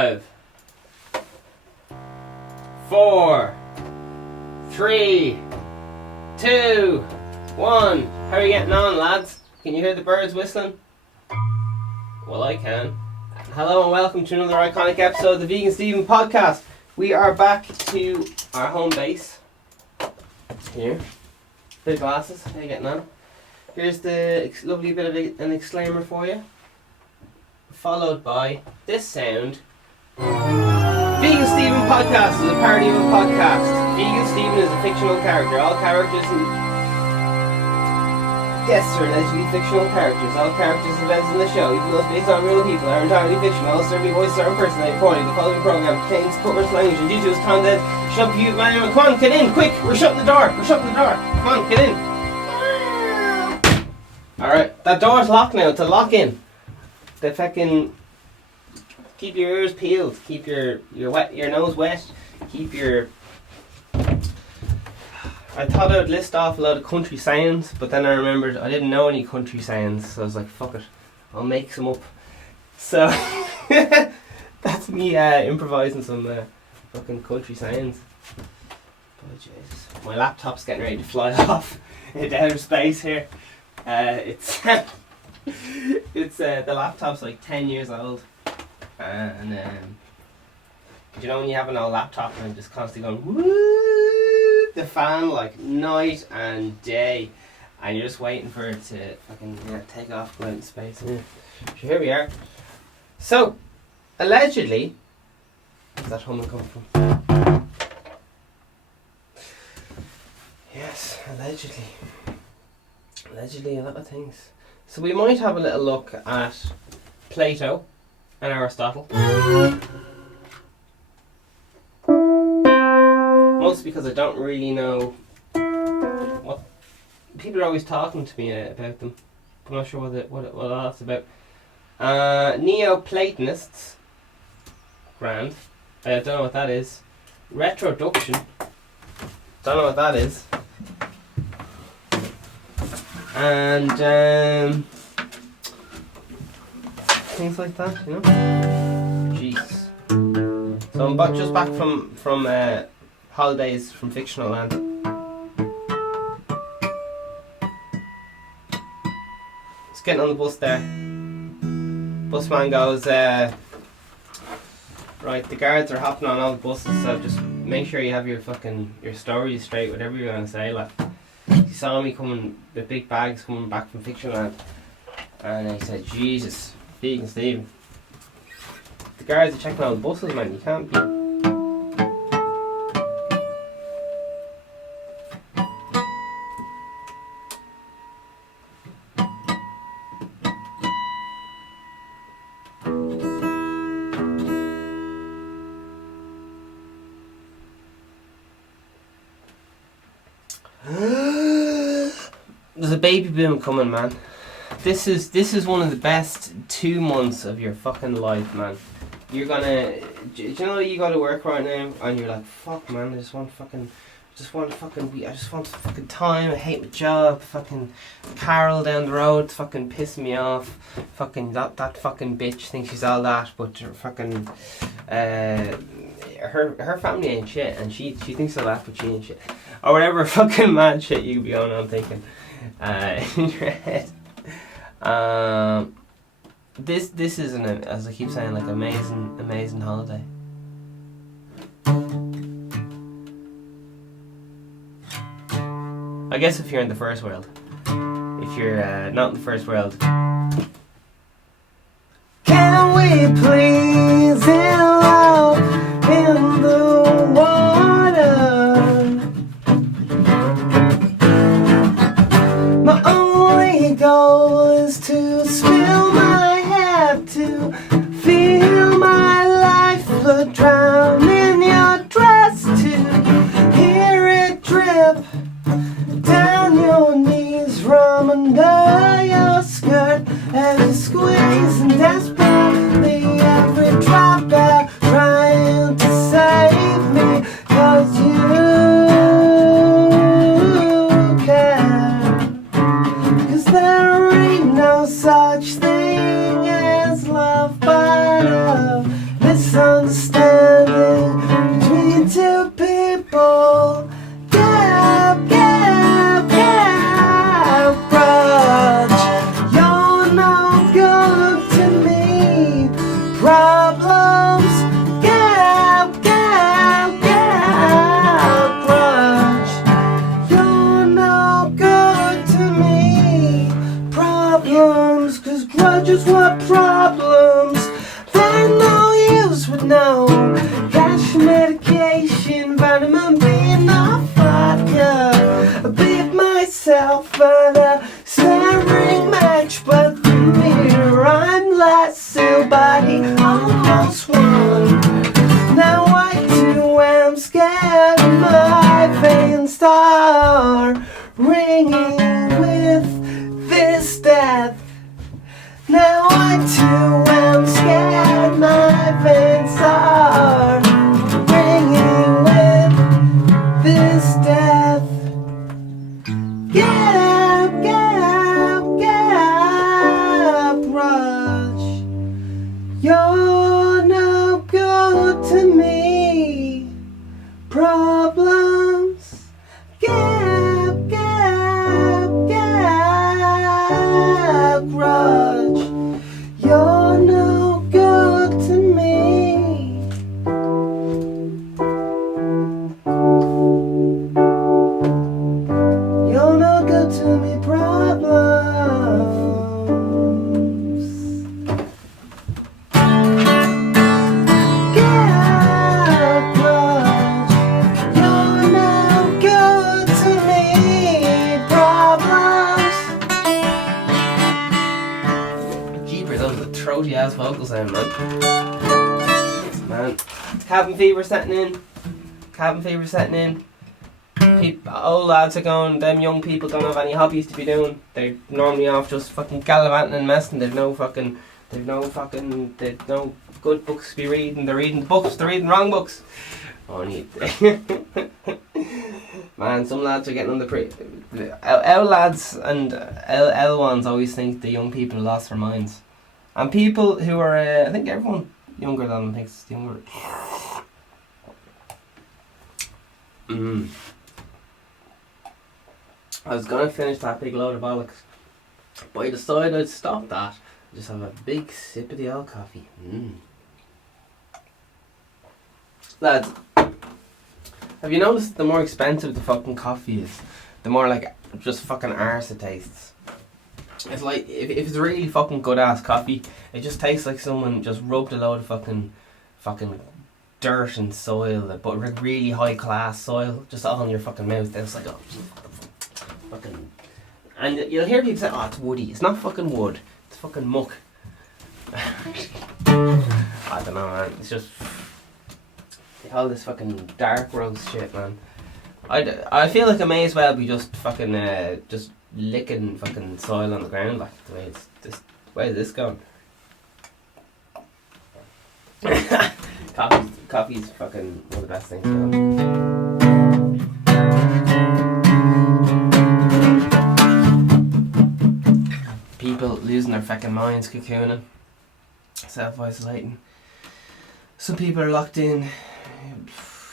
5, 4, 3, 2, 1. How are you getting on, lads? Can you hear the birds whistling? Well, I can. Hello and welcome to another iconic episode of the Vegan Stephen podcast. We are back to our home base. Here. Bit of glasses. How are you getting on? Here's the lovely bit of an exclaimer for you. Followed by this sound. Vegan Stephen podcast is a parody of a podcast. Vegan Stephen is a fictional character. All characters and guests are allegedly fictional characters. All characters and events in the show, even those based on real people, are entirely fictional. All celebrity voices are impersonated accordingly. The following program contains covers language and due to its content. Shut up, you man. Come on, get in, quick! We're shutting the door. Come on, get in. Alright, that door's locked now. It's a lock in. The fucking keep your ears peeled, keep your nose wet, keep your. I thought I would list off a lot of country sounds, but then I remembered I didn't know any country sounds, so I was like, fuck it, I'll make some up. So that's me improvising some fucking country sounds. Oh Jesus, my laptop's getting ready to fly off into outer space here. It's the laptop's like 10 years old, and you know when you have an old laptop and just constantly going woo, the fan like night and day, and you're just waiting for it to fucking take off, go out in space. So here we are. So allegedly, where's that humming coming from? Yes, allegedly a lot of things. So we might have a little look at Plato and Aristotle. Mostly because I don't really know what people are always talking to me about them. I'm not sure what all that's about. Neo-Platonists. Grand. I don't know what that is. Retroduction. Don't know what that is. And things like that, you know. Jeez. So I'm just back from holidays from fictional land. Just getting on the bus there. Busman goes, right, the guards are hopping on all the buses, so just make sure you have your stories straight, whatever you're gonna say, like. He saw me coming with big bags coming back from fiction land, and he said, Jesus, Vegan Stephen, the guards are checking all the buses, man, you can't be. There's a baby boom coming, man. This is one of the best 2 months of your fucking life, man. You're gonna, do you know you go to work right now and you're like, fuck, man, I just want fucking time. I hate my job. Fucking Carol down the road fucking pissing me off. Fucking that fucking bitch thinks she's all that, but her fucking her family ain't shit, and she thinks all that, but she ain't shit, or whatever fucking mad shit you be going on thinking in your head. This is as I keep saying, like, amazing holiday. I guess if you're in the first world. If you're not in the first world. Can we please allow in the water? My only goal is to spill my head, to feel my lifeblood drown in your dress, to hear it drip down your knees from under your skirt as you squeeze and desperately every understanding between two people. Gap, gap, gap, grudge. You're no good to me. Problems. Gap, gap, gap, grudge. You're no good to me. Problems, 'cause grudges were problems. They're no use with no cash medication, vitamin B, enough vodka. I beat myself at a staring match, but the mirror I'm Lyceum body almost won. Now I too am scared, my veins start ringing with this death. Now I too am scared, my veins are ringing with this death. Get up, grudge. You're no good to me. Problems. Grudge. You're no good to me. You're no good to me. Problems. Grudge. You're no good to me. Problems. Jeepers, that was a throaty ass vocal sound, man. Cabin fever setting in. Old lads are going, them young people don't have any hobbies to be doing. They're normally off just fucking gallivanting and messing. They've no good books to be reading. They're reading wrong books. Man, some lads are getting on the L lads and L ones always think the young people lost their minds. And people who are, I think everyone younger than them thinks it's younger. I was gonna finish that big load of bollocks, but I decided I'd stop that. Just have a big sip of the old coffee. Lads, have you noticed the more expensive the fucking coffee is, the more like just fucking arse it tastes? It's like, if it's really fucking good ass coffee, it just tastes like someone just rubbed a load of fucking dirt and soil, but really high class soil, just all in your fucking mouth. Then it's like, oh, fucking, and you'll hear people say, oh, it's woody. It's not fucking wood. It's fucking muck. I don't know, man. It's just all this fucking dark roast shit, man. I feel like I may as well be just fucking just licking fucking soil on the ground, like the way it's just. Where's this going? Coffee's fucking one of the best things going. People losing their fucking minds, cocooning, self-isolating. Some people are locked in.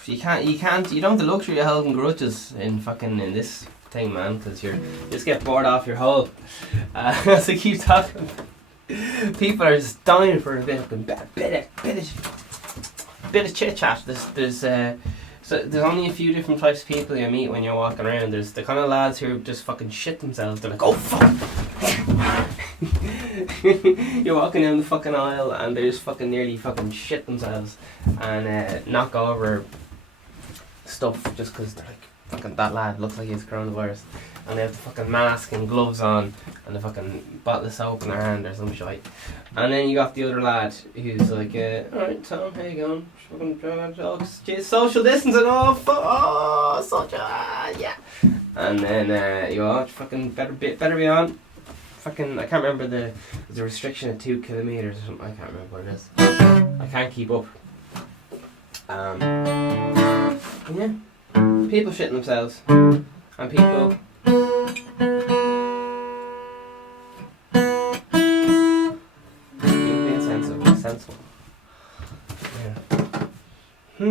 You don't have the luxury of holding grudges in this thing, man, because you just get bored off your hole. So keep talking. People are just dying for a bit of chit chat. There's only a few different types of people you meet when you're walking around. There's the kind of lads who just fucking shit themselves. They're like, oh fuck. You're walking down the fucking aisle and they just fucking nearly fucking shit themselves and knock over stuff just because they're like, fucking that lad looks like he has coronavirus, and they have the fucking mask and gloves on and the fucking bottle of soap in their hand or some shite. And then you got the other lad who's like, alright Tom, how you going? Fucking social distancing, social, yeah. And then you all fucking better be on. Fucking, I can't remember there's a restriction of 2 kilometers or something. I can't remember what it is. I can't keep up. Yeah. People shitting themselves. And people being sensible. Yeah. Let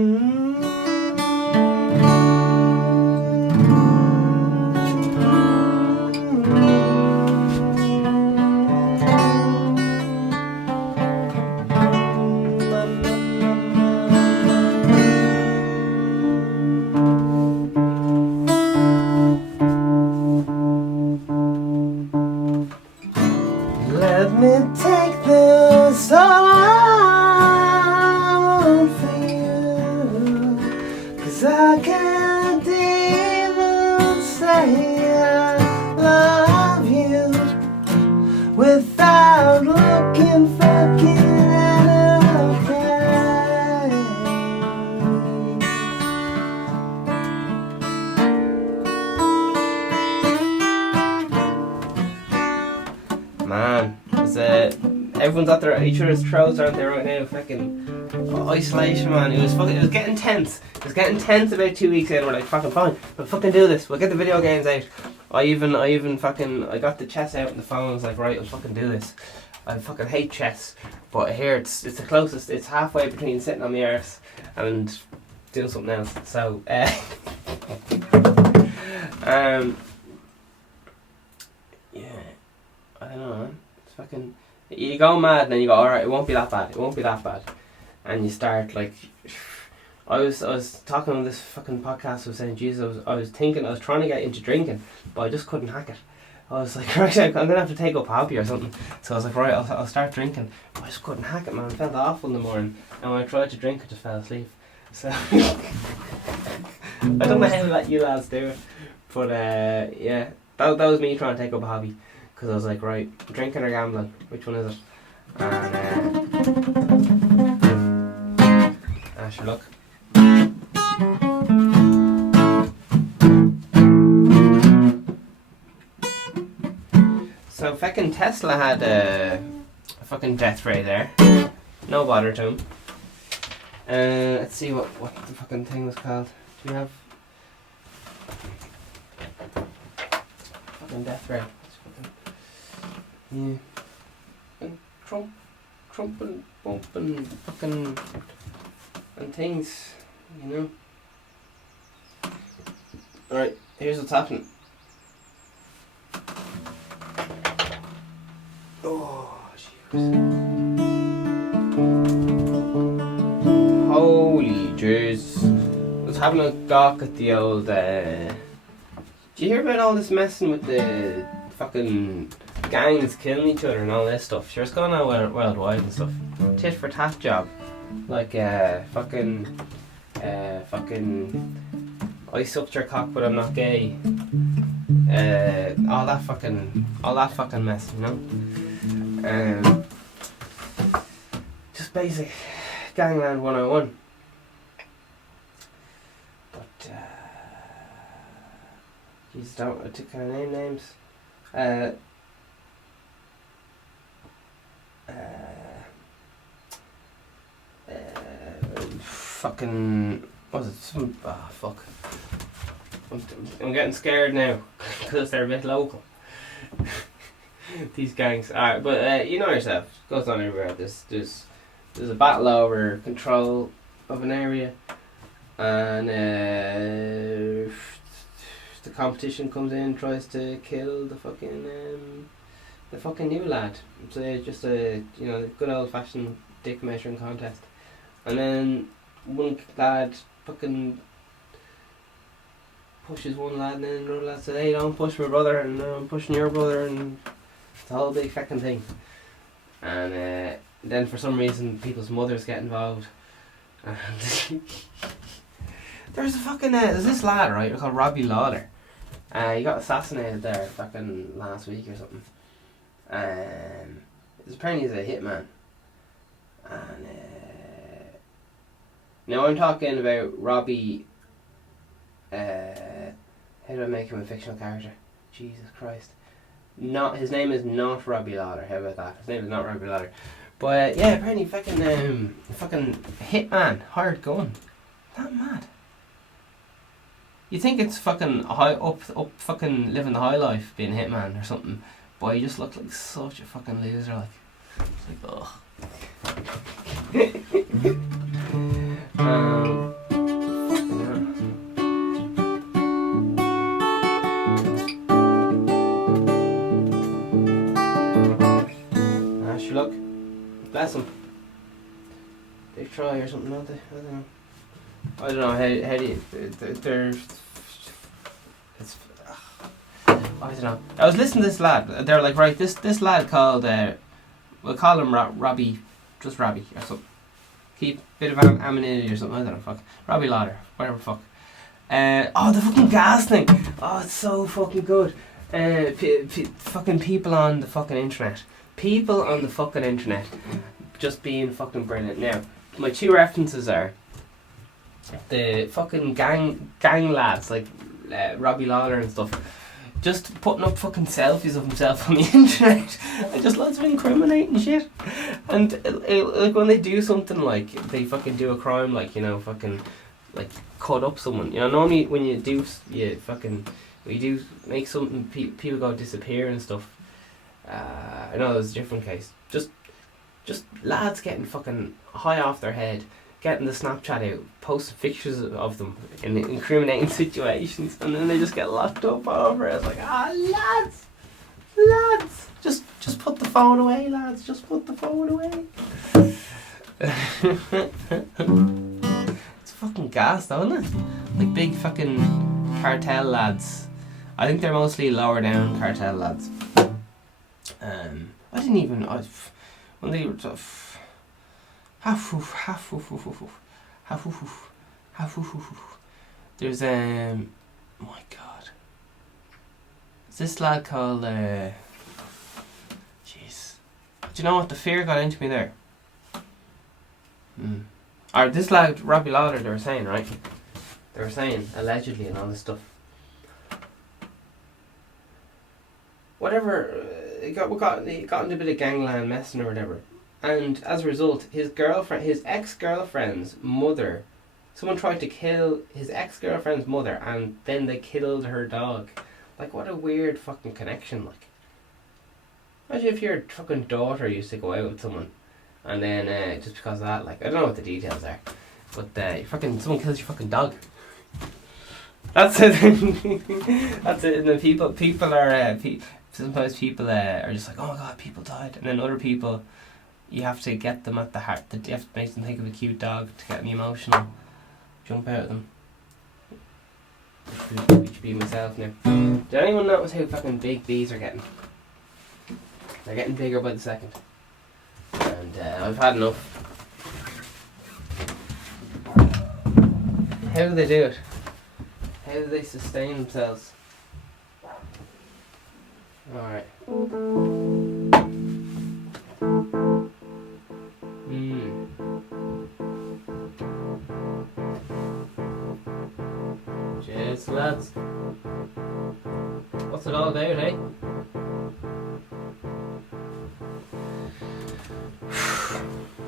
me take this on for you, 'cause I can't even say I love you without looking fucking at a face. Man, everyone's at each other's throats, aren't they, right now? Fucking isolation, man. It was getting tense. It was getting tense about 2 weeks in. We're like, fucking fine, we'll fucking do this. We'll get the video games out. I got the chess out on the phone. I was like, right, I'll fucking do this. I fucking hate chess, but here it's the closest. It's halfway between sitting on the arse and doing something else. So, yeah, I don't know, man. It's fucking. You go mad and then you go, alright, it won't be that bad. It won't be that bad. And you start like. I was talking on this fucking podcast. I was saying, Jesus, I was trying to get into drinking, but I just couldn't hack it. I was like, right, I'm gonna have to take up a hobby or something. So I was like, right, I'll start drinking. But I just couldn't hack it, man. I felt awful in the morning, and when I tried to drink, I just fell asleep. So I don't know how you lads do it, but yeah, that was me trying to take up a hobby, because I was like, right, drinking or gambling, which one is it? And sure, look. So fucking Tesla had a fucking death ray there. No bother to him. Let's see what the fucking thing was called. Do we have fucking death ray? Yeah. And Trump and bump and fucking and things, you know. Alright, here's what's happening. Oh, jeez. Holy jeez. I was having a gawk at the old, did you hear about all this messing with the fucking gangs killing each other and all this stuff? Sure, it's going on worldwide and stuff. Tit for tat job. Like, fucking, I sucked your cock but I'm not gay. All that fucking mess, you know? Just basic gangland 101. But, can I name names? Fucking, what was it? Fuck. I'm getting scared now because they're a bit local. These gangs. Alright, but you know yourself. It goes on everywhere. There's a battle over control of an area, and the competition comes in, tries to kill the fucking new lad. It's just a good old fashioned dick measuring contest, and then one lad fucking pushes one lad, and then another lad says, "Hey, don't push my brother," and I'm pushing your brother, and it's a whole big fucking thing. And then for some reason, people's mothers get involved, and there's this lad, right? We're called Robbie Lawler. He got assassinated there fucking last week or something. Apparently he's a hitman. And now I'm talking about Robbie. How do I make him a fictional character? Jesus Christ. His name is not Robbie Lawler. How about that? His name is not Robbie Lawler. But yeah, apparently fucking hitman, hired gun. That mad. You think it's fucking high up fucking living the high life, being a hitman or something, but you just look like such a fucking loser, like. It's like, ugh. They try or something, don't they? I don't know. How do you... They're... It's... I don't know. I was listening to this lad. They're like, right, this lad called... we'll call him Robbie... Just Robbie or something. Keep a bit of anonymity or something. I don't know, fuck. Robbie Lauder. Whatever, fuck. The fucking gas thing. Oh, it's so fucking good. Fucking people on the fucking internet. People on the fucking internet. Just being fucking brilliant. Now, my two references are the fucking gang lads, like Robbie Lawler and stuff, just putting up fucking selfies of himself on the internet and just lots of incriminating shit. And like when they do something, like they fucking do a crime, like, you know, fucking like cut up someone, you know, normally when you do make something, people go disappear and stuff. I know there's a different case. Just lads getting fucking high off their head, getting the Snapchat out, posting pictures of them in incriminating situations, and then they just get locked up over it. It's like, lads, just put the phone away, lads. Just put the phone away. It's fucking gas, though, isn't it? Like big fucking cartel lads. I think they're mostly lower down cartel lads. I didn't even. When they were tough. There's oh my god. Is this lad called jeez. Do you know what, the fear got into me there? Or this lad, Robbie Lawler, they were saying, right? They were saying, allegedly and all this stuff. Whatever, he got into a bit of gangland messing or whatever. And as a result, his ex-girlfriend's mother, someone tried to kill his ex-girlfriend's mother and then they killed her dog. Like, what a weird fucking connection, like. Imagine if your fucking daughter used to go out with someone and then just because of that, like, I don't know what the details are, but someone kills your fucking dog. That's it. That's it. And then people are sometimes people are just like, oh my god, people died, and then other people, you have to get them at the heart. You have to make them think of a cute dog to get me emotional. Jump out of them. Which should be myself now. Did anyone notice how fucking big bees are getting? They're getting bigger by the second. And I've had enough. How do they do it? How do they sustain themselves? Alright. Cheers, lads. What's it all about, eh?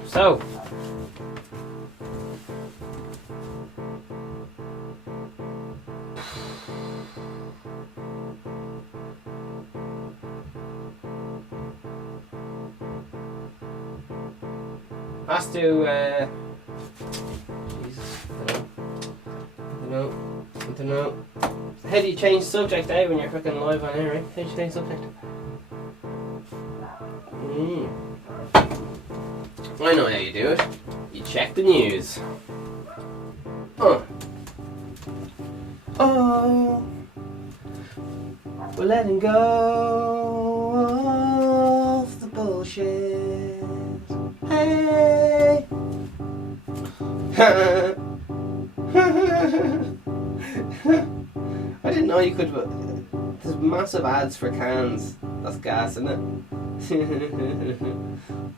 So, has to, Jesus, I don't know. How do you change subject, eh, when you're fucking live on air, right? How do you change subject? I know how you do it. You check the news. Oh, we're letting go of the bullshit. Hey. I didn't know you could. There's massive ads for cans. That's gas, isn't it?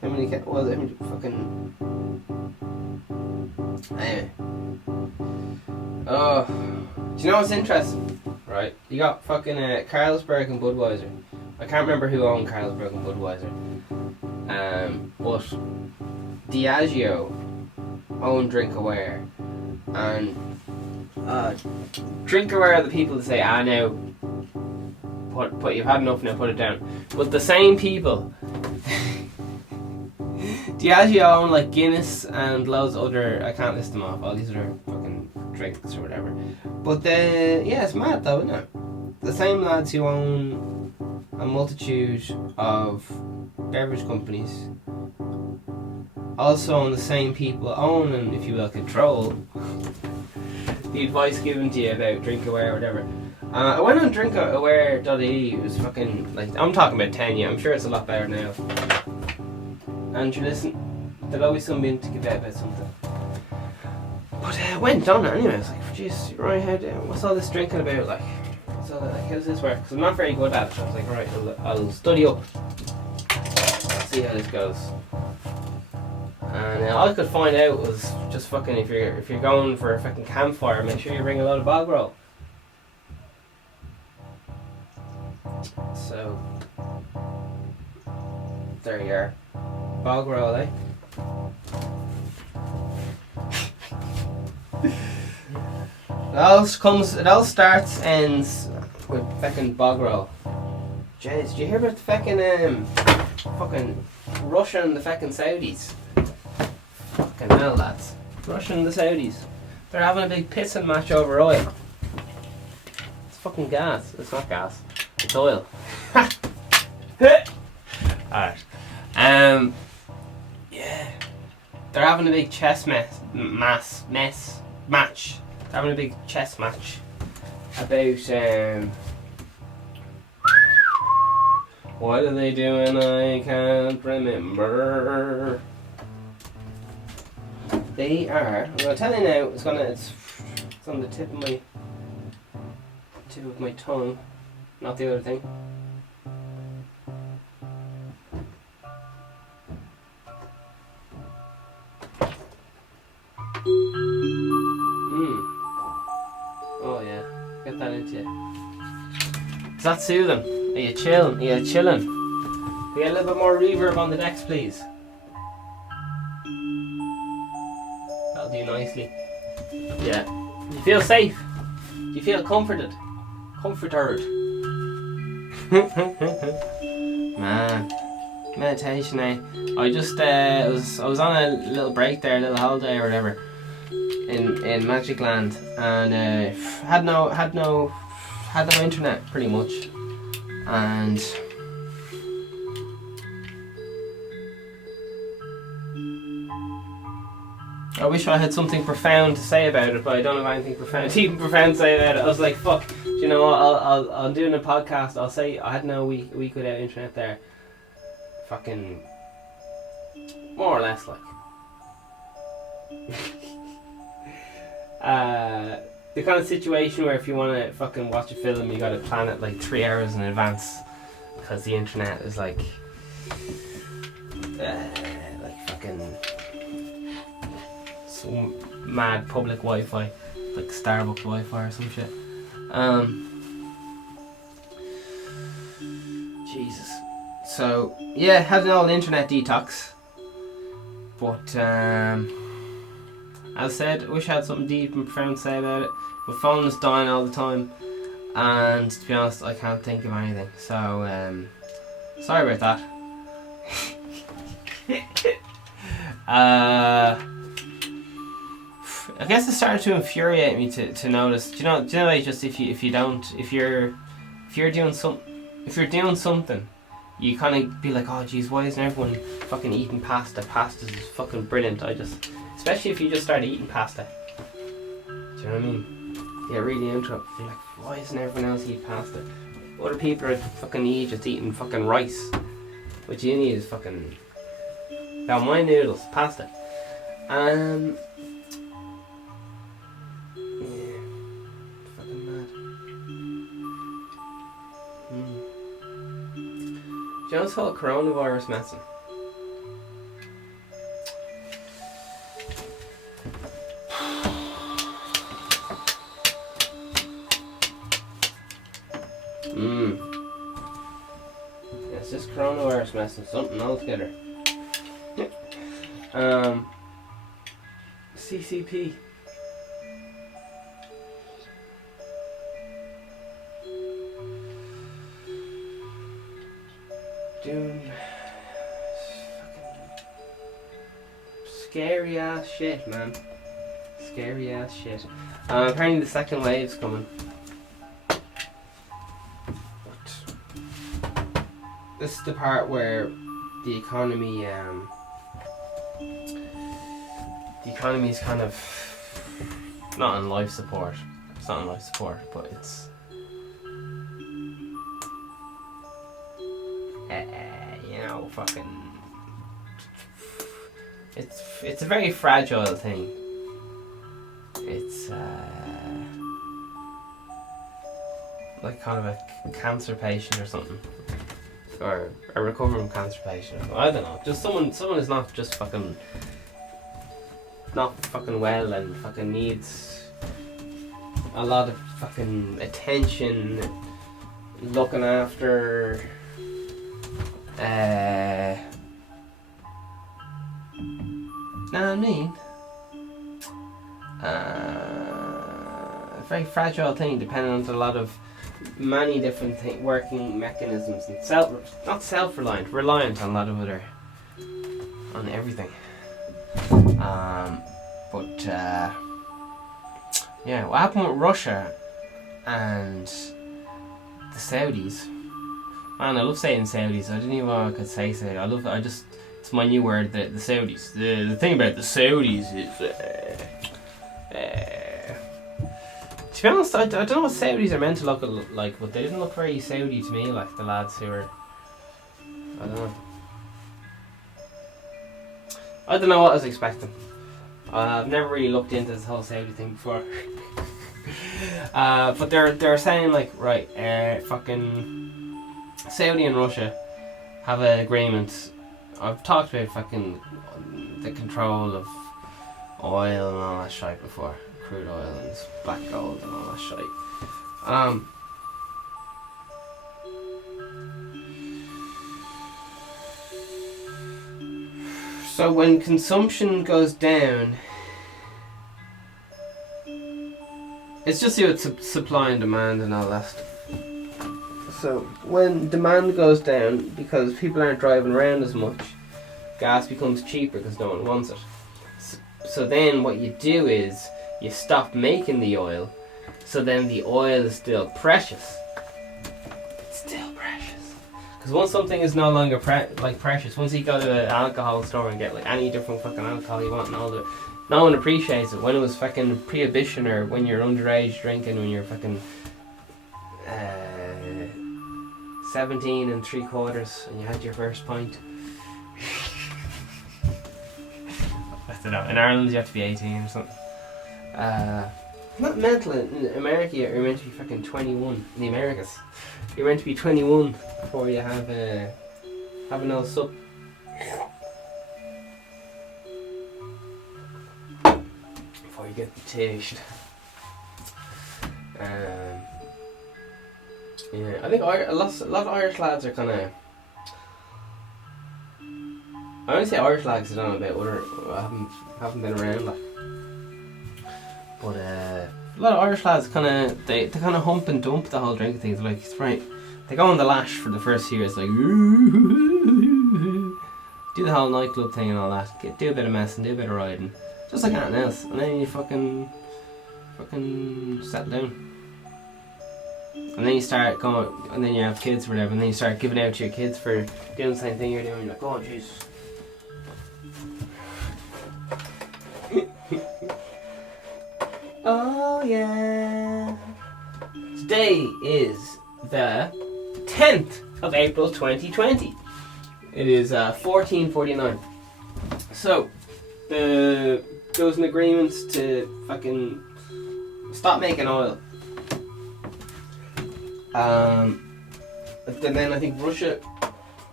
How many fucking. Anyway. Oh. Do you know what's interesting? Right? You got fucking Carlsberg and Budweiser. I can't remember who owned Carlsberg and Budweiser. But Diageo owned Drinkaware. And Drinkaware are the people that say, now put you've had enough, now put it down. But the same people Diageo own like Guinness and loads of other, I can't list them off, all these other fucking drinks or whatever. But it's mad though, isn't it? The same lads who own a multitude of beverage companies also on the same people own and, if you will, control the advice given to you about DrinkAware or whatever. I went on drinkaware.ie. It was fucking, like, I'm talking about 10 years. I'm sure it's a lot better now. And you listen, there'll always something to give out about something. But I went on it anyway. I was like, jeez, right, what's all this drinking about? Like, what's all that, like, how does this work? Because I'm not very good at it. So I was like, right, I'll study up. I'll see how this goes. And all I could find out was just fucking, if you're going for a fucking campfire, make sure you bring a load of bog roll. So there you are. Bog roll, eh? It all starts, ends with fucking bog roll. Jeez, did you hear about the fucking Russia and the fucking Saudis? Fucking hell, lads. Russia and the Saudis. They're having a big pissing match over oil. It's fucking gas. It's not gas. It's oil. Alright. Yeah. They're having a big chess match. They're having a big chess match about what are they doing? I can't remember. They are. I'm gonna tell you now. It's on the tip of my tongue, not the other thing. Oh yeah, get that into you. Does that suit them? Are you chilling? Are you chilling? Can we get a little bit more reverb on the decks, please? That'll do nicely. Yeah. You feel safe? You feel comforted? Comforted. Man. Meditation, eh? I was on a little break there, a little holiday or whatever in Magic Land, and had no internet pretty much, and I wish I had something profound to say about it, but I don't have anything profound to say about it. I was like, fuck, you know what, I'm doing a podcast, I'll say I had no week without internet there. Fucking more or less, like. The kind of situation where if you want to fucking watch a film, you gotta plan it like 3 hours in advance, because the internet is like fucking some mad public Wi-Fi, like Starbucks Wi-Fi or some shit. Jesus. So yeah, had an old internet detox, but as I said, I wish I had something deep and profound to say about it. My phone is dying all the time, and to be honest, I can't think of anything. So sorry about that. I guess it started to infuriate me to notice. Do you know, like, just if you're doing something, you kind of be like, oh geez, why isn't everyone fucking eating pasta? Pasta's fucking brilliant. Especially if you just start eating pasta. Do you know what I mean? Yeah, really into it. You're like, why isn't everyone else eating pasta? Other people are fucking Egypt eating fucking rice. What you need is fucking my noodles, pasta. Yeah, fucking mad. Do you know this whole coronavirus medicine? It's this coronavirus medicine, something altogether. CCP. Doing fucking scary ass shit, man. Scary ass shit. Apparently the second wave's coming. This is the part where the economy the economy is kind of not on life support. It's not on life support, but it's fucking. It's a very fragile thing. It's like kind of a cancer patient or something, or a recovering cancer patient. I don't know. Just someone is not just fucking well and fucking needs a lot of fucking attention, looking after. Know what I mean? A very fragile thing, depending on a lot of many different working mechanisms, and not self-reliant, reliant on a lot of other, on everything. Yeah, what happened with Russia and the Saudis? Man, I love saying Saudis. I didn't even know I could say Saudi. It's my new word, the Saudis. The thing about the Saudis is, to be honest, I don't know what Saudis are meant to look like, but they didn't look very Saudi to me, like the lads who were, I don't know what I was expecting. I've never really looked into this whole Saudi thing before. But they're saying like, right, fucking Saudi and Russia have an agreement. I've talked about fucking the control of oil and all that shite before. Crude oil and black gold and all that shite. So when consumption goes down, it's just about supply and demand and all that stuff. So when demand goes down, because people aren't driving around as much, gas becomes cheaper because no one wants it. So then what you do is you stop making the oil, so then the oil is still precious. It's still precious. Because once something is no longer precious, once you go to an alcohol store and get like any different fucking alcohol you want and all that, no one appreciates it. When it was fucking prohibition, or when you're underage drinking, when you're fucking 17 3/4 and you had your first pint. I don't know. In Ireland you have to be 18 or something. Not mental. In America you're meant to be fucking 21. In the Americas you're meant to be 21 before you have an old sup. Before you get tished. Yeah, I think a lot of Irish lads are kind of. I only say Irish lads, I don't know about other. I haven't been around like. But a lot of Irish lads kind of they kind of hump and dump the whole drinking thing. They're like, it's right. They go on the lash for the first year. It's like do the whole nightclub thing and all that. Do a bit of messing, do a bit of riding, just like anything else, and then you fucking settle down. And then you start going, and then you have kids or whatever, and then you start giving out to your kids for doing the same thing you're doing. You're like, oh jeez. Oh yeah. Today is the 10th of April 2020. It is 14:49. So there was an agreement to fucking stop making oil. And then I think Russia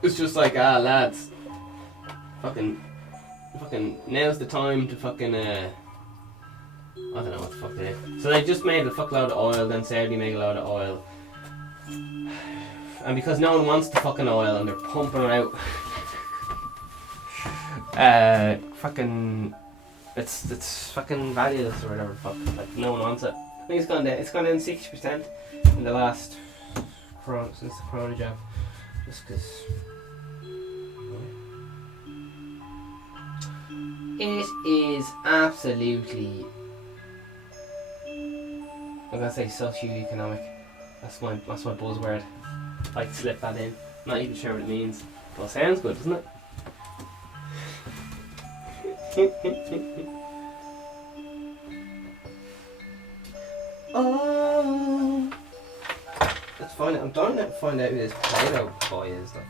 was just like, lads, fucking now's the time to fucking I don't know what the fuck they did. So they just made a fuckload of oil, then Saudi made a load of oil. And because no one wants the fucking oil and they're pumping it out, it's fucking valueless or whatever fuck. Like no one wants it. I think it's gone down 60% in the last since the corona jab. Just because it is absolutely, I'm gonna say socio-economic. That's my buzzword. I like to slip that in. Not even sure what it means. But it sounds good, doesn't it? Oh, let's find it. I'm dying to find out who this Plato boy is. Like,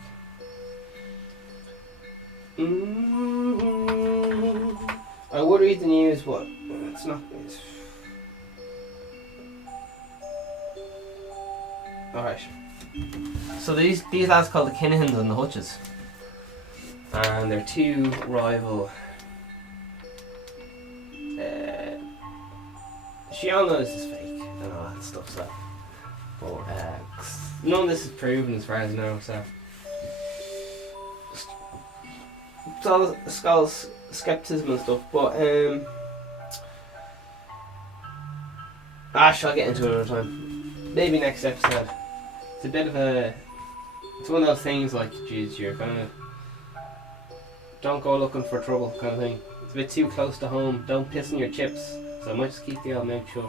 I would read the news, but it's not. Alright. So these lads called the Kinahans and the Hutches. And they're two rival. She all knows this is fake and all that stuff, so. But none of this is proven as far as I know, so. It's all scholars skepticism and stuff, but I'll get into it another time. Maybe next episode. It's a bit of a. It's one of those things like, geez, you're kind of. Don't go looking for trouble kind of thing. It's a bit too close to home. Don't piss in your chips. So I might just keep the old mouth shut. I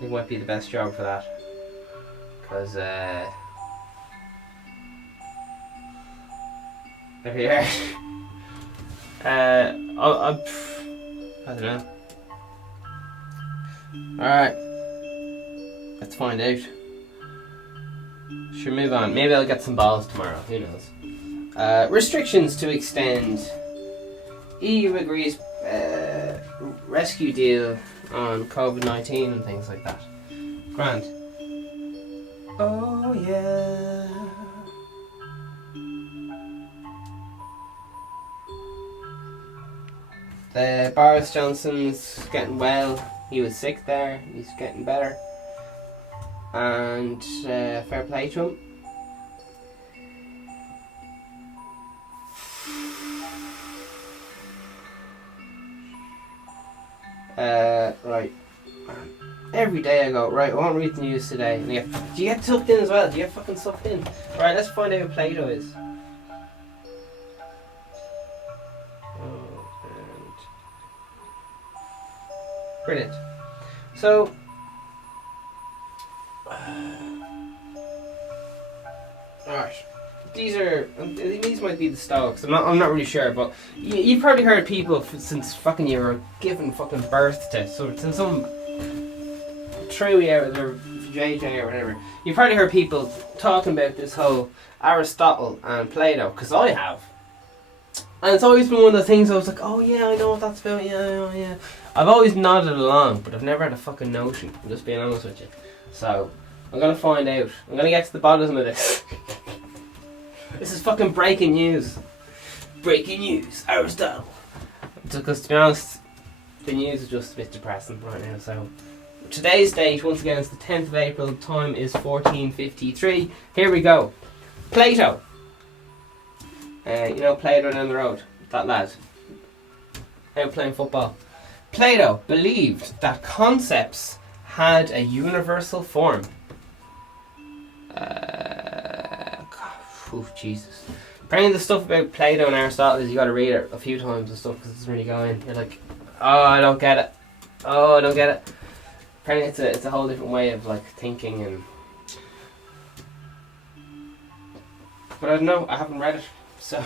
think it might be the best job for that. Because, there we are. I don't know. Alright. Let's find out. Sure, move on. Maybe I'll get some balls tomorrow. Who knows? Restrictions to extend. EU agrees rescue deal on COVID-19 and things like that. Grand. Oh yeah. The Boris Johnson's getting well. He was sick there. He's getting better. And fair play to him. Right. Every day I go, right, I won't read the news today. And do you get sucked in as well? Do you get fucking sucked in? Right, let's find out who Plato is. Brilliant. So, alright. These might be the Stoics. I'm not really sure, but you've probably heard people since fucking you were given fucking birth to, so since some Truey or JJ or whatever, you've probably heard people talking about this whole Aristotle and Plato, because I have. And it's always been one of the things I was like, oh yeah, I know what that's about, yeah. I've always nodded along, but I've never had a fucking notion, I'm just being honest with you. So, I'm going to find out. I'm going to get to the bottom of this. This is fucking breaking news. Breaking news, Aristotle. Because to be honest, the news is just a bit depressing right now. So today's date, once again, is the 10th of April. The time is 14:53. Here we go. Plato. You know Plato down the road? That lad. Out playing football. Plato believed that concepts had a universal form. Oh, Jesus. Apparently the stuff about Plato and Aristotle is you got to read it a few times and stuff because it doesn't really go in. You're like, oh, I don't get it. Oh, I don't get it. Apparently it's a whole different way of like thinking and. But I don't know. I haven't read it, so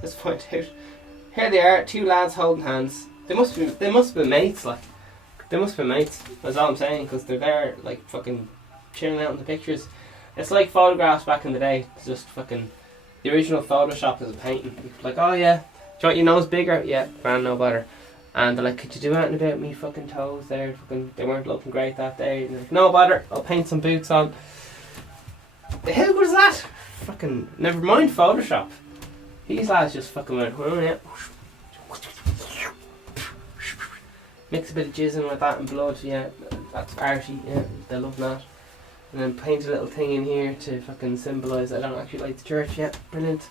let's find out. Here they are, two lads holding hands. They must have been mates. Like they must have been mates. That's all I'm saying because they're there like fucking chilling out in the pictures. It's like photographs back in the day. It's just fucking the original Photoshop is a painting. Like, oh yeah, do you want your nose bigger? Yeah, grand, no bother. And they're like, could you do anything about me fucking toes there? Fucking, they weren't looking great that day. And like, no bother, I'll paint some boots on. The hell was that? Fucking, never mind Photoshop. These lads just fucking went, oh yeah. Mix a bit of jizz in with that and blood, yeah. That's arty, yeah, they love that. And then paint a little thing in here to fucking symbolise I don't actually like the church yet. Brilliant.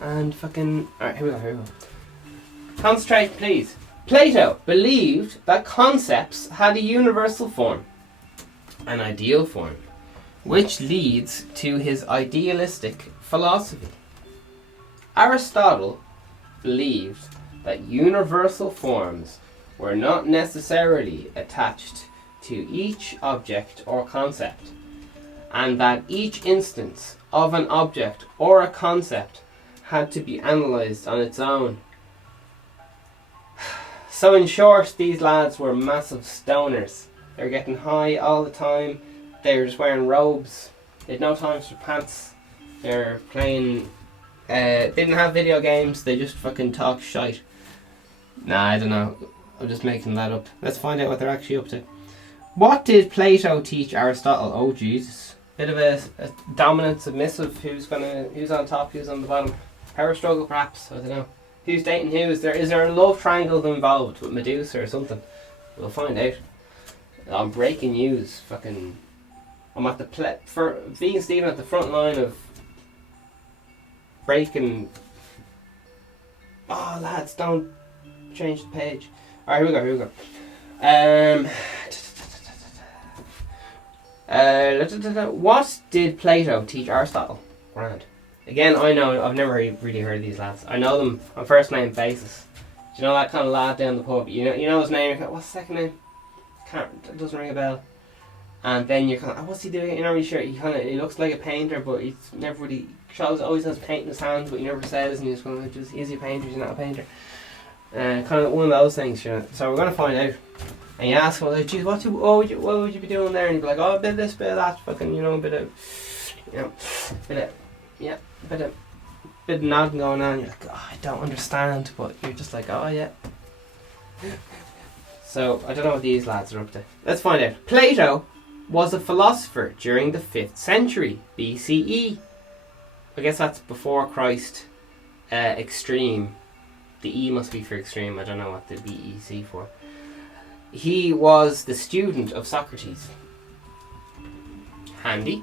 And fucking. Alright, here we go. Concentrate, please. Plato believed that concepts had a universal form, an ideal form, which leads to his idealistic philosophy. Aristotle believed that universal forms were not necessarily attached to each object or concept, and that each instance of an object or a concept had to be analysed on its own. So in short, these lads were massive stoners. They were getting high all the time. They were just wearing robes. They had no time for pants. They were playing... didn't have video games. They just fucking talk shite. Nah, I don't know. I'm just making that up. Let's find out what they're actually up to. What did Plato teach Aristotle? Oh Jesus. Bit of a dominant submissive. Who's on top, who's on the bottom. Power struggle perhaps, I don't know. Who's dating who? Is there a love triangle involved with Medusa or something? We'll find out. On breaking news, fucking... I'm at the for Vegan Stephen at the front line of breaking... Oh lads, don't change the page. Alright, here we go. What did Plato teach Aristotle? Grand. Again, I know, I've never really heard of these lads. I know them on first name basis. Do you know that kind of lad down the pub? You know his name. What's the second name? It doesn't ring a bell. And then you're kind of, what's he doing? You're not really sure. He looks like a painter, but he's never really always has paint in his hands, but he never says, and he's going, is he a painter? He's not a painter. Kind of one of those things, you know. So we're gonna find out. And you ask him, like, geez, what would you be doing there? And he'd be like, oh, a bit of this, bit of that, fucking, a bit of, bit of nodding going on. You're like, oh, I don't understand, but you're just like, oh yeah. So I don't know what these lads are up to. Let's find out. Plato was a philosopher during the 5th century BCE. I guess that's before Christ. Extreme. The E must be for extreme. I don't know what the BEC for. He was the student of Socrates. Handy.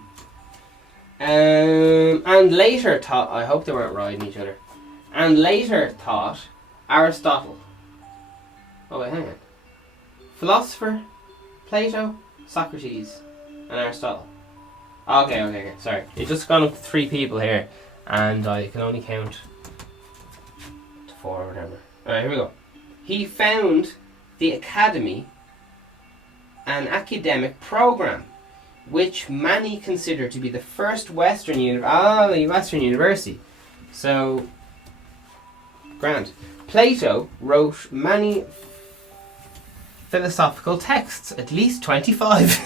And later taught... I hope they weren't riding each other. And later taught Aristotle. Oh wait, hang on. Philosopher, Plato, Socrates, and Aristotle. Okay. Sorry. It's just gone up to 3 people here. And I can only count to 4 or whatever. Alright, here we go. He found the Academy, an academic program, which many consider to be the first Western university. So, grand. Plato wrote many philosophical texts, at least 25.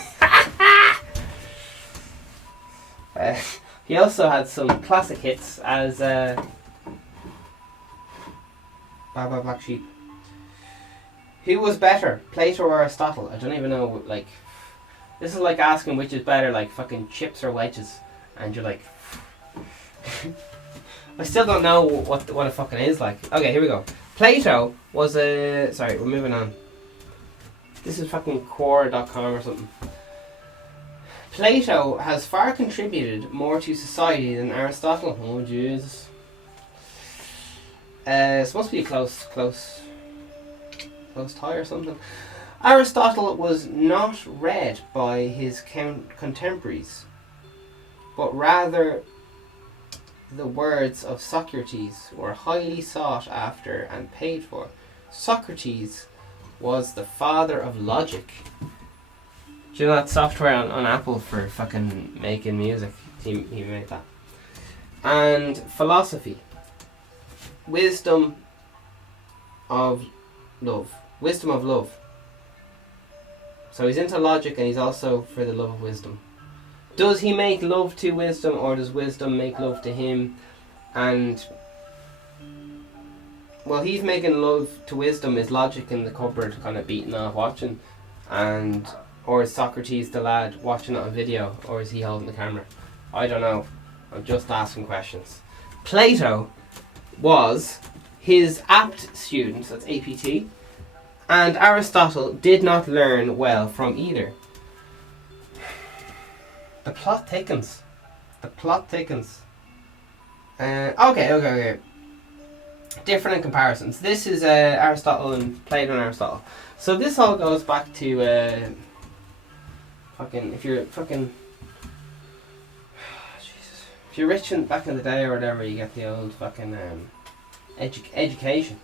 He also had some classic hits as Black Sheep. Who was better, Plato or Aristotle? I don't even know, like... This is like asking which is better, like fucking chips or wedges. And you're like... I still don't know what it fucking is like. Okay, here we go. Plato was a... Sorry, we're moving on. This is fucking Quora.com or something. Plato has far contributed more to society than Aristotle. Oh, Jesus. It's supposed to be a close tie or something. Aristotle was not read by his contemporaries, but rather the words of Socrates were highly sought after and paid for. Socrates was the father of logic. Do you know that software on Apple for fucking making music? He made that. And philosophy. Wisdom of love. So he's into logic and he's also for the love of wisdom. Does he make love to wisdom, or does wisdom make love to him? And well, he's making love to wisdom. Is logic in the cupboard kind of beating off watching? Or is Socrates the lad watching it on video, or is he holding the camera? I don't know. I'm just asking questions. Plato was his apt student, that's APT, and Aristotle did not learn well from either. The plot thickens. Okay. Different in comparisons. This is Aristotle and Plato and Aristotle. So this all goes back to if you're rich back in the day or whatever, you get the old fucking education.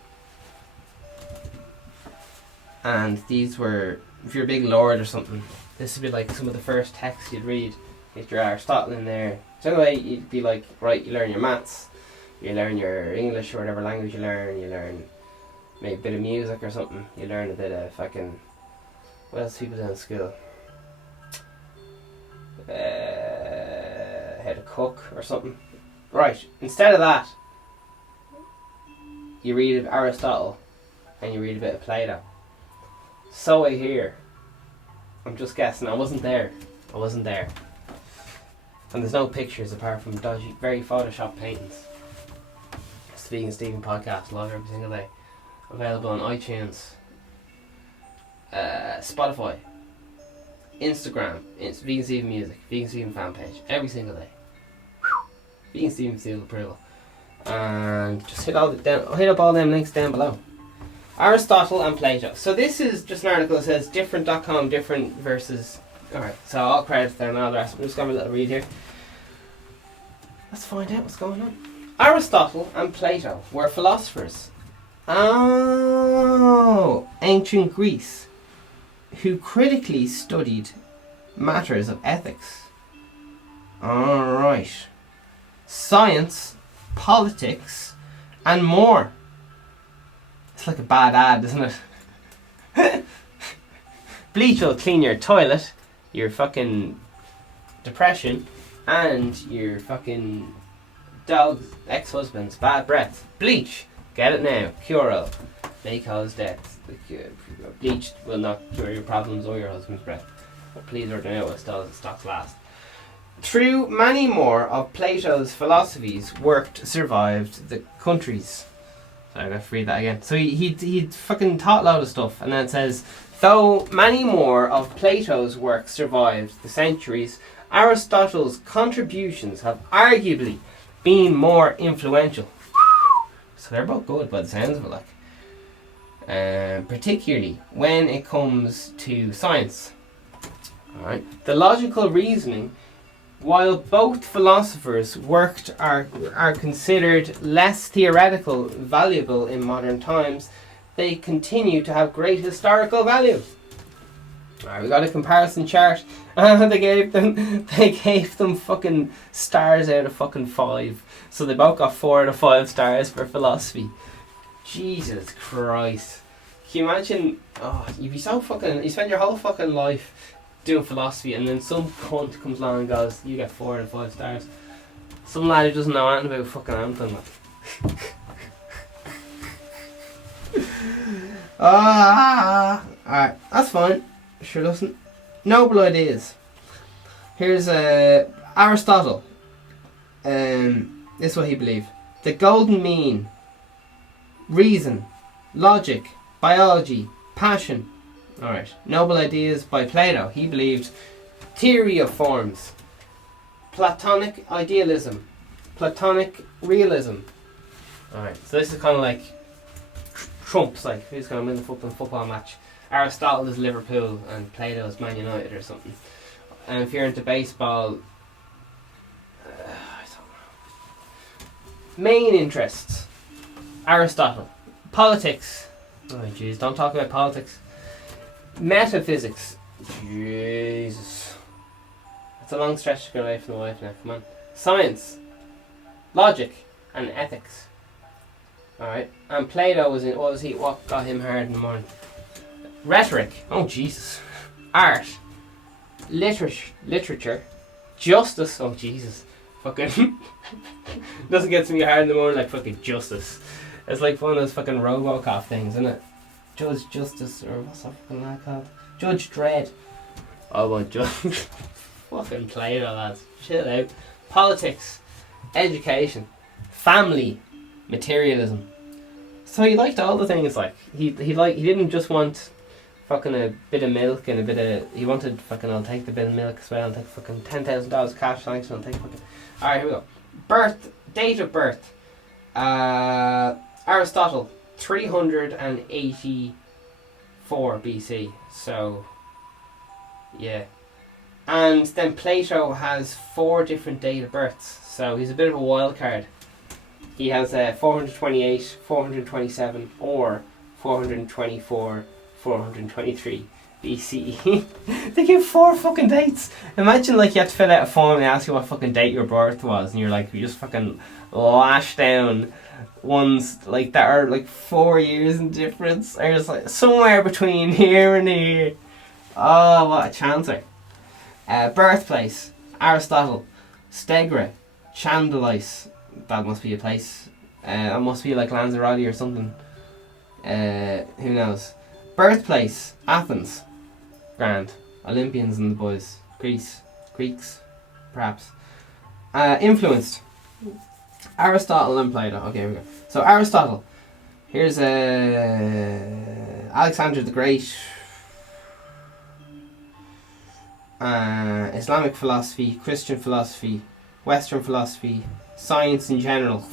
And these were, if you're a big lord or something, this would be like some of the first texts you'd read. Get your Aristotle in there. So anyway, you'd be like, right, you learn your maths, you learn your English or whatever language you learn maybe a bit of music or something. You learn a bit of fucking... What else do people do in school? How to cook or something. Right, instead of that, you read Aristotle and you read a bit of Plato. So I hear. I'm just guessing. I wasn't there. And there's no pictures apart from dodgy, very photoshopped paintings. It's the Vegan Stephen podcast, live every single day. Available on iTunes, Spotify, Instagram, it's Vegan Stephen Music, Vegan Stephen fan page, every single day. Vegan Stephen seal approval. And just hit up all them links down below. Aristotle and Plato. So this is just an article that says different.com, different versus... Alright, so all credits there and all the rest. I'm just going to have a little read here. Let's find out what's going on. Aristotle and Plato were philosophers. Oh, ancient Greece, who critically studied matters of ethics. Alright. Science, politics, and more. It's like a bad ad, isn't it? Bleach will clean your toilet, your fucking depression, and your fucking dog's ex-husband's bad breath. Bleach, get it now. Cure-all may cause death. Bleach will not cure your problems or your husband's breath. But please order now while stocks last. Through many more of Plato's philosophies survived the countries. Sorry, I'm going to read that again. So he fucking taught a load of stuff, and then it says, though many more of Plato's works survived the centuries, Aristotle's contributions have arguably been more influential. So they're both good by the sounds of it, like. Particularly when it comes to science. Alright. The logical reasoning, while both philosophers' works are considered less theoretical valuable in modern times, they continue to have great historical value. Alright, we got a comparison chart, and they gave them fucking stars out of fucking 5. So they both got 4 out of 5 stars for philosophy. Jesus Christ. Can you imagine? Oh, you'd be so fucking... You spend your whole fucking life doing philosophy, and then some cunt comes along and goes, you get 4 out of 5 stars. Some lad who doesn't know anything about fucking anything. Alright, that's fine. Sure doesn't. Noble ideas. Here's Aristotle. This is what he believed. The golden mean, reason, logic, biology, passion. Alright. Noble ideas by Plato. He believed theory of forms, Platonic idealism, Platonic realism. Alright, so this is kind of like Trump's, like, who's going to win the football match. Aristotle is Liverpool and Plato is Man United or something. And if you're into baseball, I don't know. Main interests: Aristotle. Politics. Oh jeez, don't talk about politics. Metaphysics. Jesus. It's a long stretch to get away from the wife now, come on. Science. Logic and ethics. Alright. And Plato was in, what got him hard in the morning? Rhetoric. Oh Jesus. Art. Literature. Justice. Oh Jesus. Fucking doesn't get to me hard in the morning like fucking justice. It's like one of those fucking Robocop things, isn't it? Judge Justice, or what's that fucking lad called? Judge Dredd. I want Judge. Fucking Plato, lads. Chill out. Politics. Education. Family. Materialism. So he liked all the things, like he didn't just want fucking a bit of milk and a bit of, he wanted fucking, I'll take the bit of milk as well, I'll take fucking $10,000 cash, thanks, and I'll take fucking... Alright, here we go. Date of birth. Aristotle, 384 BC, so yeah. And then Plato has 4 different date of births, so he's a bit of a wild card. He has 428, 427, or 424, 423. BCE. They give 4 fucking dates. Imagine like you had to fill out a form and they ask you what fucking date your birth was, and you're like, you just fucking lash down ones like that are like 4 years in difference, or just like somewhere between here and here. Oh, what a chancer. Birthplace, Aristotle. Stegra, Chandelice. That must be a place. That must be like Lanzarote or something. Who knows? Birthplace, Athens. Grand. Olympians and the boys. Greeks, perhaps. Influenced. Aristotle and Plato. Okay, here we go. So Aristotle. Here's Alexander the Great. Islamic philosophy, Christian philosophy, Western philosophy, science in general.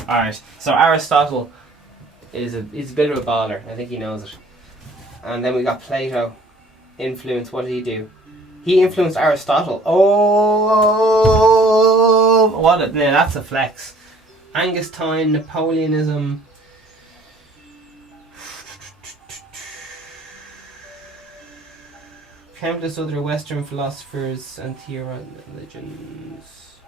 Alright, so Aristotle is a bit of a baller. I think he knows it. And then we got Plato. Influence. What did he do? He influenced Aristotle. Oh, that's a flex. Augustine, Napoleonism. Countless other Western philosophers and theoretical religions.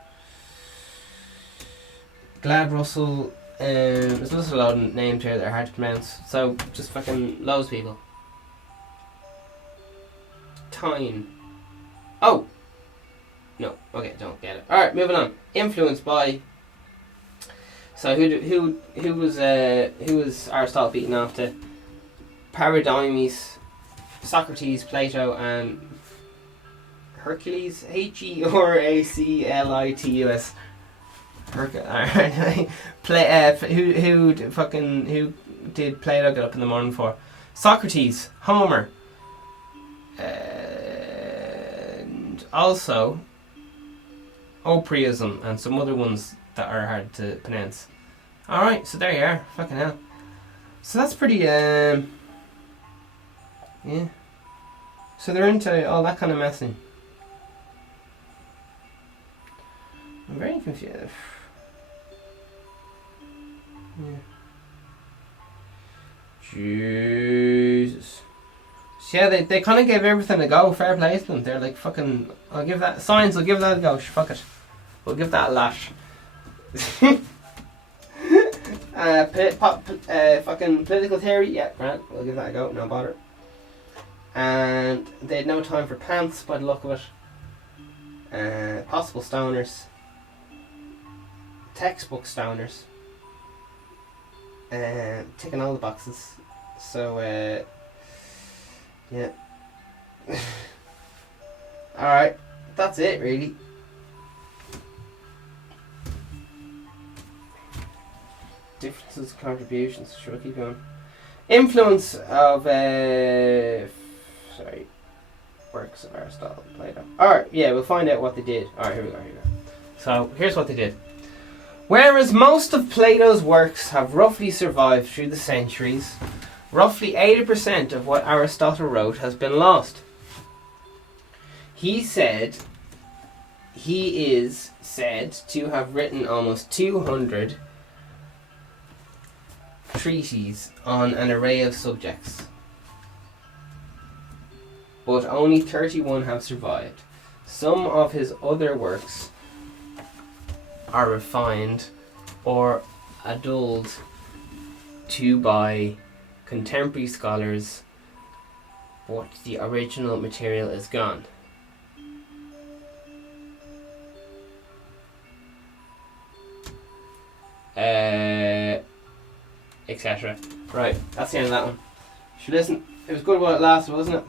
Glad Russell. There's just a lot of names here that are hard to pronounce. So just fucking loads of people. Time. Oh. No. Okay, don't get it. All right, moving on. Influenced by. So who was Aristotle beaten off to? Paradigmes. Socrates, Plato, and Hercules. Heraclitus. Who did Plato get up in the morning for? Socrates, Homer, and also Opriism and some other ones that are hard to pronounce. All right, so there you are. Fucking hell. So that's pretty. Yeah. So they're into all that kind of messing. I'm very confused. Yeah. Jesus. So yeah, they kind of gave everything a go. Fair play to them. They're like, fucking, I'll give that, science, I'll give that a go. Fuck it. We'll give that a lash. Fucking political theory, yeah, right. We'll give that a go, no bother. And they had no time for pants by the look of it. Possible stoners. Textbook stoners. Ticking all the boxes. So, yeah. Alright, that's it really. Differences, contributions. Should I keep going? Influence of works of Aristotle and Plato. Alright, yeah, we'll find out what they did. Alright, here we go. So, here's what they did. Whereas most of Plato's works have roughly survived through the centuries, roughly 80% of what Aristotle wrote has been lost. He is said to have written almost 200 treatises on an array of subjects, but only 31 have survived. Some of his other works are refined or addulled to by contemporary scholars, but the original material is gone. Etc. Right, that's the end of that one. Should listen. It was good while it lasted, wasn't it?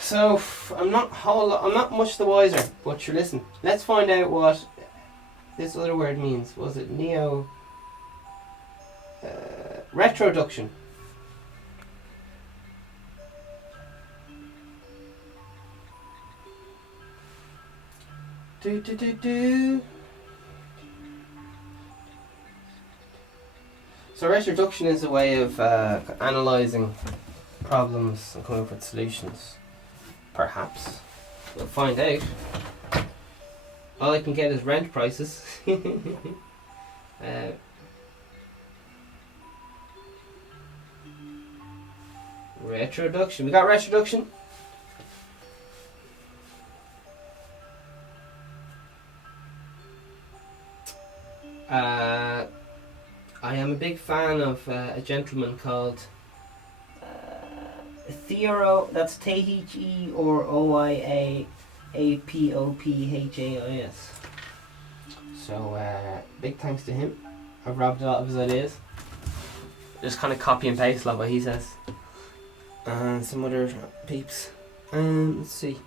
So I'm not much the wiser, but sure, listen. Let's find out what this other word means. Was it retroduction? So retroduction is a way of analysing problems and coming up with solutions. Perhaps. We'll find out. All I can get is rent prices. Retroduction. We got retroduction. I am a big fan of a gentleman called Theoro. That's T-H-E or O-I-A-A-P-O-P-H-A-I-S. So big thanks to him. I've robbed a lot of his ideas. Just kind of copy and paste like what he says. And some other peeps. Let's see.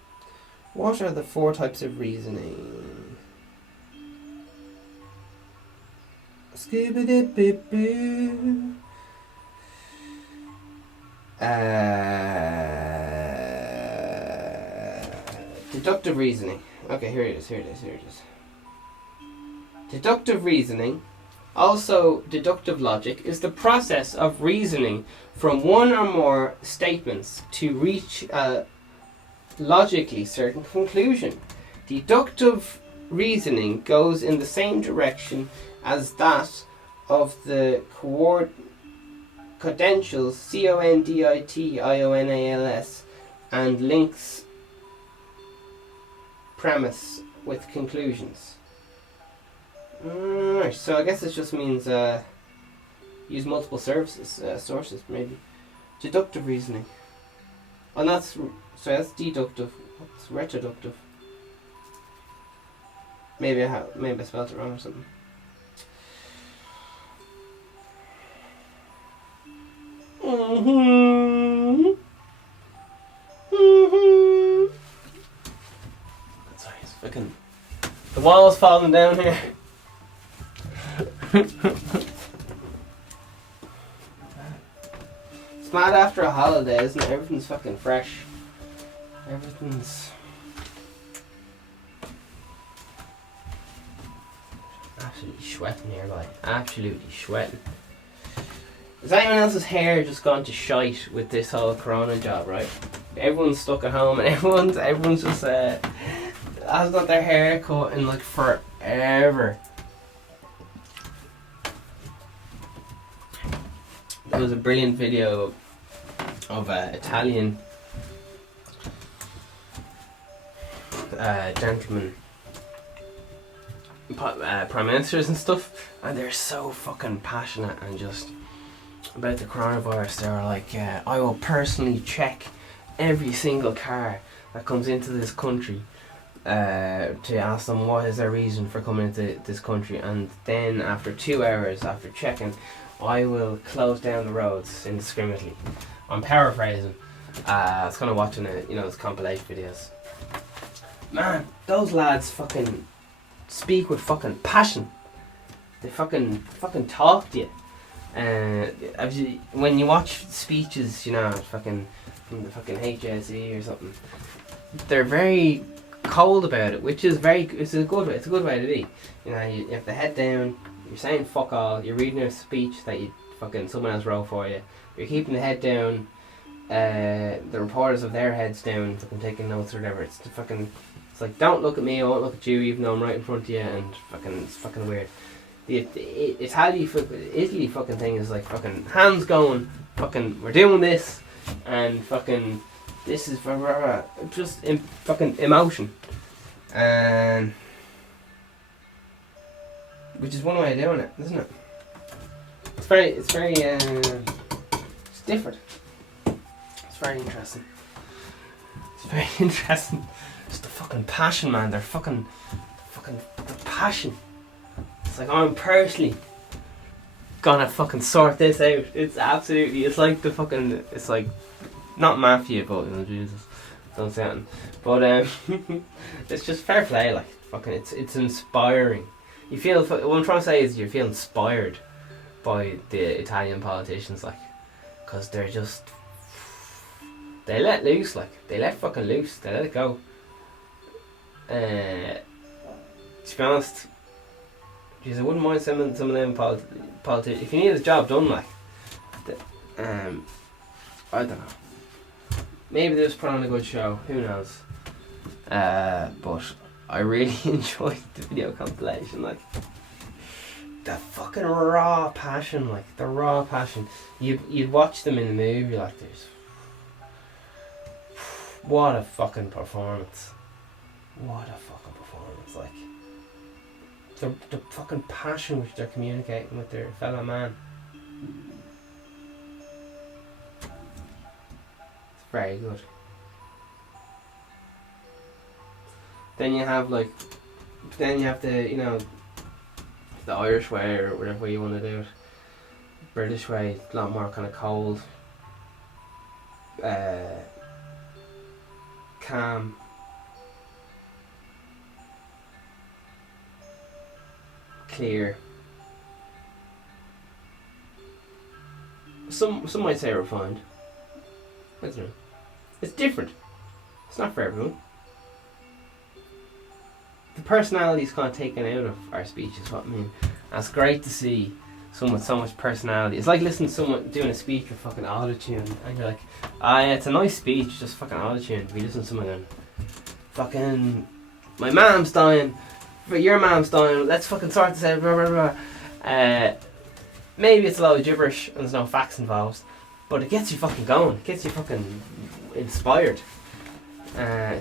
What are the 4 types of reasoning? Scooby-doo-boo-boo. Deductive reasoning. Okay, here it is. Deductive reasoning, also deductive logic, is the process of reasoning from one or more statements to reach a logically certain conclusion. Deductive reasoning goes in the same direction as that of the codentials C-O-N-D-I-T-I-O-N-A-L-S and links premise with conclusions. So I guess it just means use multiple sources maybe. Deductive reasoning. And that's deductive. What's retroductive? Maybe I spelled it wrong or something. Sorry, it's fucking. The wall's falling down here. It's mad after a holiday, isn't it? Everything's fucking fresh. Everything's absolutely sweating here, boy. Absolutely sweating. Is anyone else's hair just gone to shite with this whole corona job, right? Everyone's stuck at home and everyone's just has got their hair cut in like forever. There was a brilliant video of Italian gentlemen, prime ministers and stuff, and they're so fucking passionate and just about the coronavirus. They were like, I will personally check every single car that comes into this country to ask them what is their reason for coming into this country, and then after 2 hours after checking, I will close down the roads indiscriminately. I'm paraphrasing. I was kind of watching those compilation videos. Man, those lads fucking speak with fucking passion. They fucking talk to you. When you watch speeches, fucking from the fucking HSE or something, they're very cold about it, which is it's a good way to be. You have the head down. You're saying fuck all. You're reading a speech that someone else wrote for you. You're keeping the head down. The reporters have their heads down, fucking taking notes or whatever. It's like, don't look at me, I won't look at you, even though I'm right in front of you, and it's fucking weird. The Italy fucking thing is like fucking hands going, fucking we're doing this, and fucking this is just fucking emotion, and which is one way of doing it, isn't it? It's different. It's very interesting. Just the fucking passion, man. They're fucking the passion. It's like, I'm personally gonna fucking sort this out. It's like not mafia, but Jesus, don't say anything. But it's just fair play. Like fucking, it's inspiring. You feel, what I'm trying to say is, you feel inspired by the Italian politicians, like, because they let loose, like, they let fucking loose, they let it go. To be honest, geez, I wouldn't mind some of them politicians. If you need a job done, like, I don't know. Maybe they just put on a good show. Who knows? But I really enjoyed the video compilation. Like, the fucking raw passion. Like, the raw passion. You'd watch them in a movie. Like, What a fucking performance. What a fucking performance. Like, the fucking passion which they're communicating with their fellow man. It's very good. Then you have like, then you have the, you know, the Irish way or whatever way you want to do it. British way, a lot more kind of cold, calm. Clear. Some might say refined. I don't know. It's different. It's not for everyone. The personality is kind of taken out of our speech, is what I mean. And it's great to see someone with so much personality. It's like listening to someone doing a speech with fucking autotune, and you're like, ah, yeah, it's a nice speech, just fucking autotune. If you listen to someone going, fucking, my mom's dying, but your mom's dying, let's fucking sort this out, blah, blah, blah. Maybe it's a lot of gibberish and there's no facts involved, but it gets you fucking going. It gets you fucking inspired. Yeah,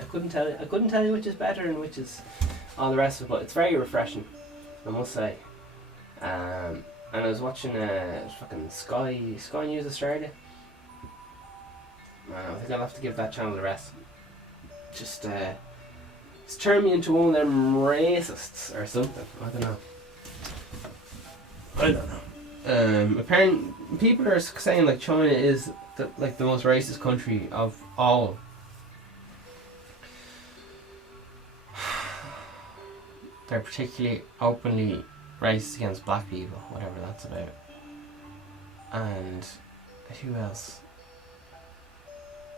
I couldn't tell you which is better and which is all the rest of it, but it's very refreshing, I must say. And I was watching fucking Sky News Australia. I think I'll have to give that channel a rest. Just it's turned me into one of them racists or something. I don't know. Apparently, people are saying like China is the most racist country of all. They're particularly openly racist against black people, whatever that's about. And who else?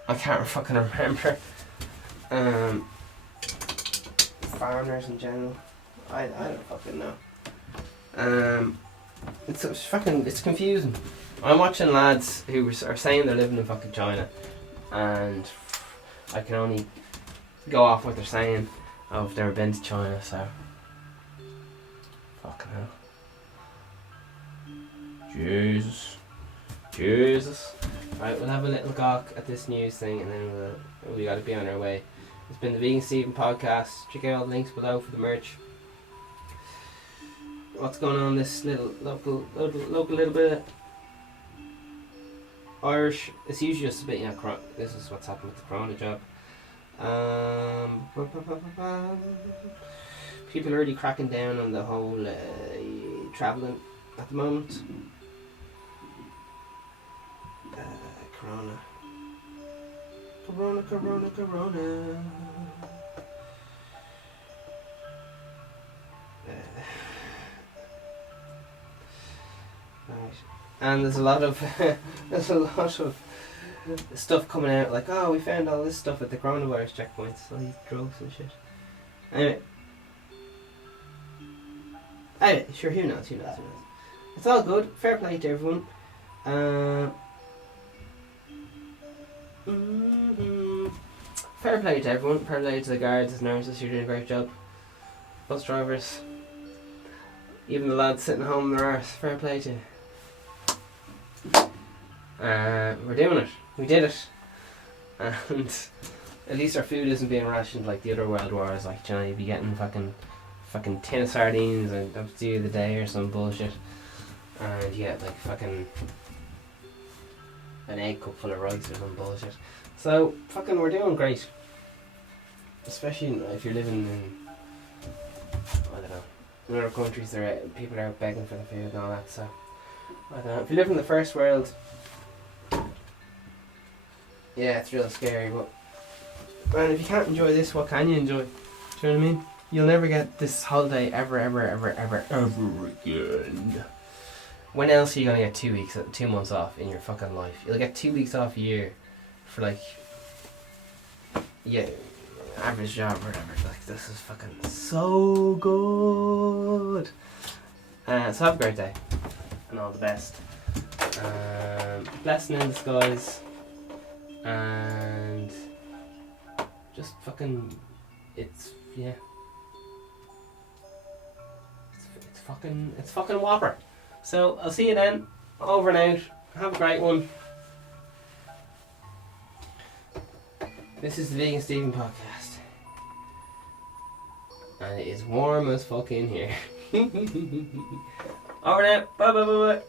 I can't fucking remember. Foreigners in general. I don't fucking know. It's confusing. I'm watching lads who are saying they're living in fucking China, and I can only go off what they're saying. I've never been to China, so fucking hell. Jesus. Right, we'll have a little gawk at this news thing, and then we gotta be on our way. It's been the Vegan Stephen podcast. Check out all the links below for the merch. What's going on? This little local little bit of Irish. It's usually just a bit, this is what's happened with the Corona job. People are already cracking down on the whole travelling at the moment. Corona. Right. And there's a lot of stuff coming out like, oh, we found all this stuff at the coronavirus checkpoints, all these drugs and shit. Anyway, sure, who knows. It's all good. Fair play to everyone. Fair play to everyone. Fair play to the guards, the nurses, you're doing a great job. Bus drivers. Even the lads sitting home in their arse. Fair play to you. We're doing it. We did it. And at least our food isn't being rationed like the other world wars. Like, you'd be getting fucking tin of sardines and up to the day or some bullshit. And you get like fucking an egg cup full of rice or some bullshit. So fucking we're doing great. Especially if you're living in, I don't know, in other countries, people are out begging for the food and all that. So I don't know. If you live in the first world, yeah, it's real scary. But man, if you can't enjoy this, what can you enjoy? Do you know what I mean? You'll never get this holiday ever again. When else are you gonna get 2 months off in your fucking life? You'll get 2 weeks off a year for like, yeah, average job or whatever. Like, this is fucking so good. So have a great day and all the best. Blessing in disguise, and just fucking, it's fucking whopper. So I'll see you then. Over and out. Have a great one. This is the Vegan Steven podcast. And it is warm as fuck in here. Over now. Bye bye bye bye.